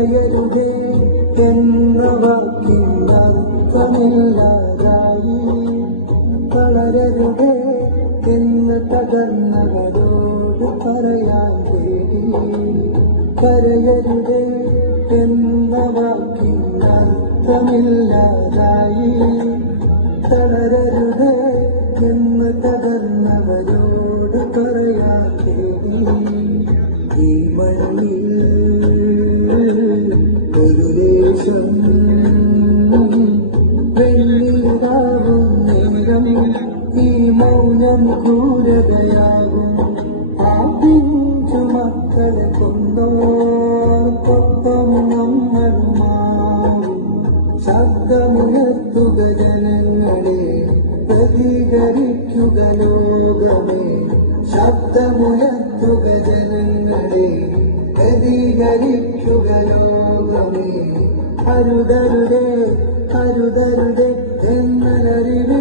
കരയരുതേ എന്ന വാക്കിനർത്ഥമില്ലാതായി, തളരരുതേ എന്ന് തകർന്നവരോട് പറയാൻ പേടി. കരയരുതേ എന്ന വാക്കിനർത്ഥമില്ലാതായി, തളരരുതേ എന്ന് തകർന്നവരോട് പറയാൻ പേടി. ഈ മണ്ണിൽ ഒരു ദേശം വെള്ളിയിടാവും നേരം ഈ മൗനം ക്രൂരതയാകും. ആ പിഞ്ചു മക്കളെ കൊണ്ടോർക്കൊപ്പം നമ്മളുമാവും. ശബ്ദമുയർത്തുക ജനങ്ങളെ, പ്രതികരിക്കുക ലോകമേ. ശബ്ദമുയർത്തുക ജനങ്ങളെ, പ്രതികരിക്കുക ലോകമേ. അരുതരുതേ അരുതരുതേ എന്നലറിവേ